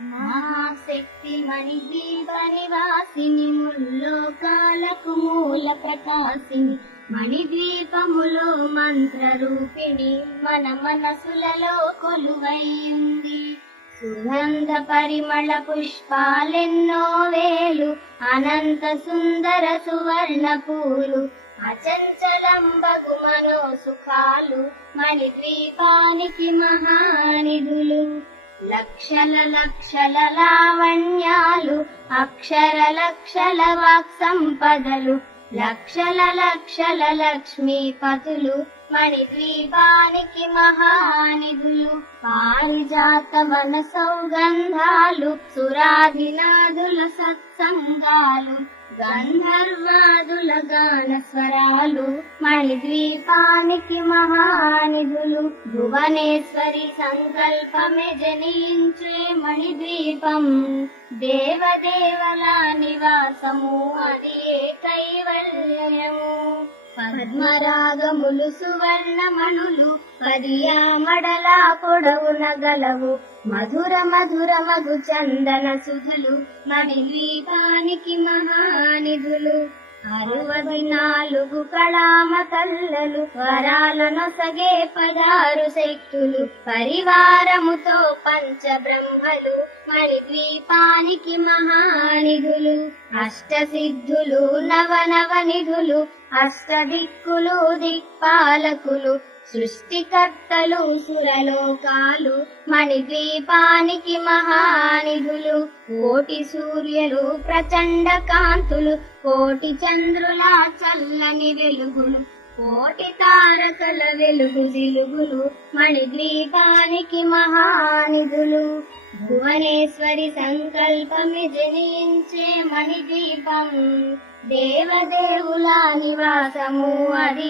మహాశక్తి మణిద్వీప నివాసిని ముల్లోకాలకు మూల ప్రకాశిని మణిద్వీపములో మంత్ర రూపిణి మన మనసులలో కొలువైంది. సుగంధ పరిమళ పుష్పాలెన్నో వేలు అనంత సుందర సువర్ణ పూలు అచంచలంబగు మనో సుఖాలు మణిద్వీపానికి మహానిధులు. లక్షల లక్షల లావణ్యాలు అక్షర లక్షల వాక్ సంపదలు లక్షల లక్షల లక్ష్మీపతులు మణిద్వీపానికి మహానిధులు. పారిజాత వన సౌగంధాలు సురాధినాదుల సత్సంగాలు గంధర్వాదుల గాన స్వరాలు మణిద్వీపానికి మహానిధులు. భువనేశ్వరి సంకల్పమే జనించే మణిద్వీపం దేవదేవల నివాసము అది ఏ కైవల్యము. పద్మరాగములు సువర్ణమణులు పదియామడల పొడవున గలవు మధుర మధుర మగు చందన సుధలు మణిద్వీపానికి మహానిధులు. 64 కళామ తల్లలు వరాలనొసగే 16 శక్తులు పరివారముతో పంచబ్రహ్మలు మణిద్వీపానికి మహానిధులు. అష్టసిద్ధులు నవనవనిధులు అష్టదిక్కులు దిక్పాలకులు సృష్టికర్తలు సురలోకాలు మణిద్వీపానికి మహానిధులు. కోటి సూర్యులు ప్రచండ కాంతులు కోటి చంద్రుల చల్లని వెలుగులు కోటి తారకల వెలుగు జిలుగులు మణిద్వీపానికి మహానిధులు. భువనేశ్వరి సంకల్పమి జనించే మణిద్వీపం దేవదేవుల నివాసము అది